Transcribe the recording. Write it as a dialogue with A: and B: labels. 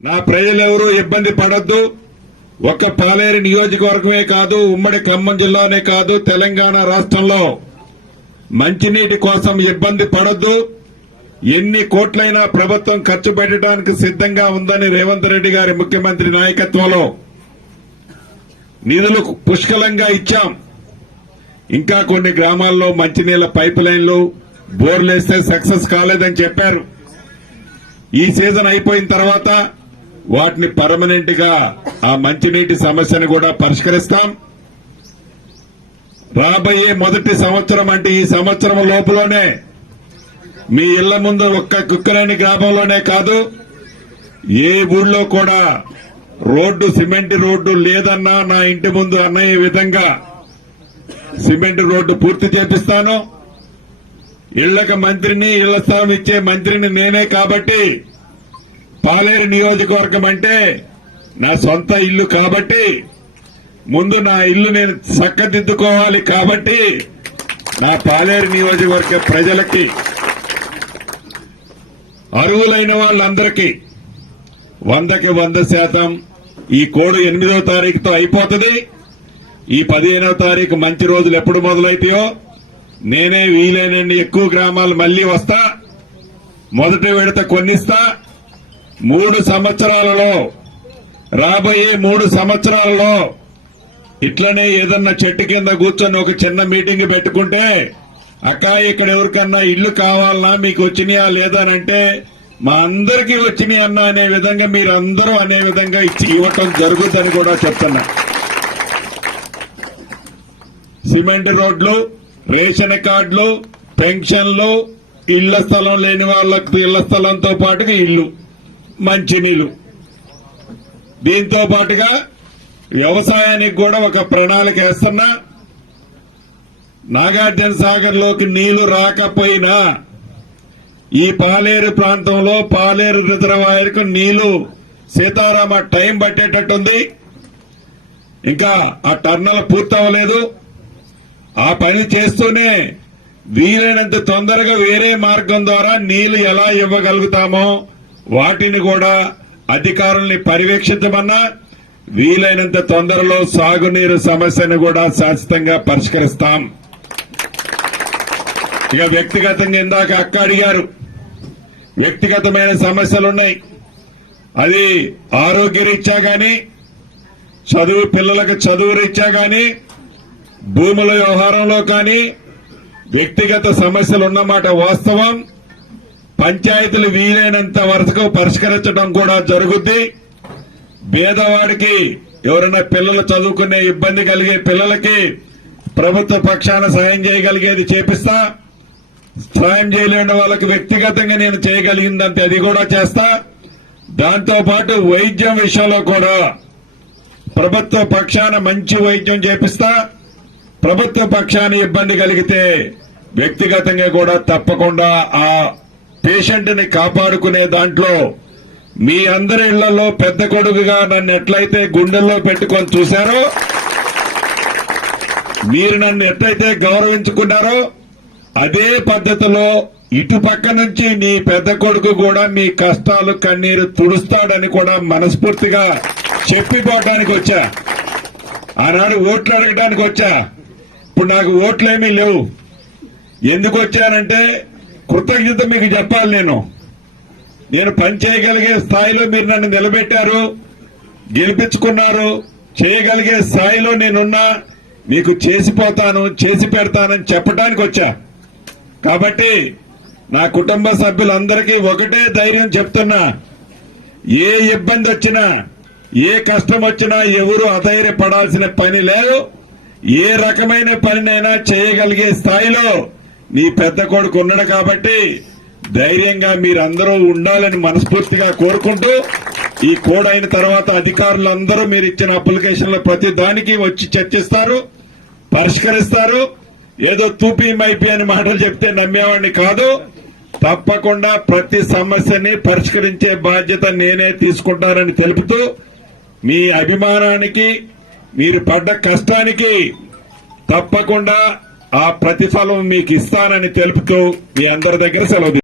A: నా ప్రజలెవరూ ఇబ్బంది పడద్దు. ఒక్క పాలేరు నియోజకవర్గమే కాదు ఉమ్మడి ఖమ్మం జిల్లానే కాదు తెలంగాణ రాష్ట్రంలో మంచినీటి కోసం ఇబ్బంది పడద్దు. ఎన్ని కోట్లైనా ప్రభుత్వం ఖర్చు పెట్టడానికి సిద్ధంగా ఉందని రేవంత్ రెడ్డి గారి ముఖ్యమంత్రి నాయకత్వంలో నిధులు పుష్కలంగా ఇచ్చాం. ఇంకా కొన్ని గ్రామాల్లో మంచినీళ్ళ పైప్ లైన్లు బోర్లేస్తే సక్సెస్ కాలేదని చెప్పారు. ఈ సీజన్ అయిపోయిన తర్వాత వాటిని పర్మనెంట్గా ఆ మంచినీటి సమస్యను కూడా పరిష్కరిస్తాం. రాబోయే మొదటి సంవత్సరం అంటే ఈ సంవత్సరం లోపలనే మీ ఇళ్ళ ముందు ఒక్క కుక్కరాని గ్రామంలోనే కాదు ఏ ఊళ్ళో కూడా రోడ్డు సిమెంట్ రోడ్డు లేదన్నా నా ఇంటి ముందు అన్నయ్య విధంగా సిమెంట్ రోడ్డు పూర్తి చేపిస్తాను. ఇళ్ళకు మంత్రిని ఇళ్ళ స్థలం ఇచ్చే మంత్రిని నేనే కాబట్టి పాలేరు నియోజకవర్గం అంటే నా సొంత ఇల్లు కాబట్టి ముందు నా ఇల్లు నేను చక్కదిద్దుకోవాలి కాబట్టి నా పాలేరు నియోజకవర్గ ప్రజలకి అర్హులైన వాళ్ళందరికీ వందకి వంద శాతం ఈ కోడు ఎనిమిదో తారీఖుతో అయిపోతుంది. ఈ పదిహేనవ తారీఖు మంచి రోజులు ఎప్పుడు మొదలైతాయో నేనే వీలైనండి ఎక్కువ గ్రామాలు మళ్ళీ వస్తా మొదటి విడత కొన్నిస్తా మూడు సంవత్సరాలలో రాబోయే మూడు సంవత్సరాలలో ఇట్లనే ఏదన్నా చెట్టు కింద కూర్చొని ఒక చిన్న మీటింగ్ పెట్టుకుంటే అక్క ఇక్కడ ఎవరికన్నా ఇల్లు కావాలన్నా మీకు వచ్చినాయా లేదా అని అంటే మా అందరికీ వచ్చినాయి అన్న అనే విధంగా మీరు అందరూ అనే విధంగా ఇచ్చి ఇవ్వటం జరుగుతుందని కూడా చెప్తున్నా. సిమెంట్ రోడ్లు రేషన్ కార్డులు పెన్షన్లు ఇళ్ళ స్థలం లేని వాళ్ళకు ఇళ్ళ స్థలంతో పాటుగా ఇల్లు. మంచినీళ్ళు. దీంతో పాటుగా వ్యవసాయానికి కూడా ఒక ప్రణాళిక వేస్తున్నా. నాగార్జున సాగర్లోకి నీళ్ళు రాకపోయినా ఈ పాలేరు ప్రాంతంలో పాలేరు రిజర్వాయర్కు నీళ్ళు సీతారామ టైం పట్టేటట్టుంది. ఇంకా ఆ టర్నల్ పూర్తవ్వలేదు ఆ పని చేస్తూనే వీలైనంత తొందరగా వేరే మార్గం ద్వారా నీళ్ళు ఎలా ఇవ్వగలుగుతామో వాటిని కూడా అధికారుల్ని పర్యవేక్షించమన్నా వీలైనంత తొందరలో సాగునీరు సమస్యను కూడా శాశ్వతంగా పరిష్కరిస్తాం. ఇక వ్యక్తిగతంగా ఇందాక అక్క అడిగారు. వ్యక్తిగతమైన సమస్యలున్నాయి. అది ఆరోగ్య రీత్యా చదువు పిల్లలకు చదువు రీత్యా కానీ భూముల వ్యవహారంలో కానీ వ్యక్తిగత సమస్యలు ఉన్నమాట వాస్తవం. పంచాయతీలు వీలైనంత వరకు పరిష్కరించడం కూడా జరుగుద్ది. పేదవాడికి ఎవరైనా పిల్లలు చదువుకునే ఇబ్బంది కలిగే పిల్లలకి ప్రభుత్వ పక్షాన సాయం చేయగలిగేది చేపిస్తా. సాయం చేయలేని వాళ్ళకి వ్యక్తిగతంగా నేను చేయగలిగిందంటే అది కూడా చేస్తా. దాంతోపాటు వైద్యం విషయంలో కూడా ప్రభుత్వ పక్షాన మంచి వైద్యం చేపిస్తా. ప్రభుత్వ పక్షాన ఇబ్బంది కలిగితే వ్యక్తిగతంగా కూడా తప్పకుండా ఆ పేషెంట్ని కాపాడుకునే దాంట్లో మీ అందరి ఇళ్ళలో పెద్ద కొడుకుగా నన్ను ఎట్లయితే గుండెల్లో పెట్టుకొని చూశారో మీరు నన్ను ఎట్లయితే గౌరవించుకున్నారో అదే పద్ధతిలో ఇటు పక్క నుంచి నీ పెద్ద కొడుకు కూడా మీ కష్టాలు కన్నీరు తుడుస్తాడని కూడా మనస్ఫూర్తిగా చెప్పిపోవటానికి వచ్చా. ఆనాడు ఓట్లు అడగడానికి వచ్చా. ఇప్పుడు నాకు ఓట్లేమీ లేవు. ఎందుకు వచ్చానంటే కృతజ్ఞత మీకు చెప్పాలి నేను. నేను పని చేయగలిగే స్థాయిలో మీరు నన్ను నిలబెట్టారు గెలిపించుకున్నారు చేయగలిగే స్థాయిలో నేనున్నా మీకు చేసిపోతాను చేసి పెడతానని చెప్పడానికి వచ్చా. కాబట్టి నా కుటుంబ సభ్యులందరికీ ఒకటే ధైర్యం చెప్తున్నా. ఏ ఇబ్బంది వచ్చినా ఏ కష్టం వచ్చినా ఎవరు అధైర్యపడాల్సిన పని లేదు. ఏ రకమైన పనినైనా చేయగలిగే స్థాయిలో నీ పెద్ద కొడుకు ఉన్నాడు కాబట్టి ధైర్యంగా మీరందరూ ఉండాలని మనస్ఫూర్తిగా కోరుకుంటూ ఈ కోడ్ అయిన తర్వాత అధికారులందరూ మీరు ఇచ్చిన అప్లికేషన్ల ప్రతి దానికి వచ్చి చర్చిస్తారు పరిష్కరిస్తారు. ఏదో తూపీ మైపి అని మాటలు చెప్తే నమ్మేవాడిని కాదు. తప్పకుండా ప్రతి సమస్యని పరిష్కరించే బాధ్యత నేనే తీసుకుంటానని తెలుపుతూ మీ అభిమానానికి మీరు పడ్డ కష్టానికి తప్పకుండా ఆ ప్రతిఫలం మీకు ఇస్తానని తెలుపుతూ మీ అందరి దగ్గర సెలవు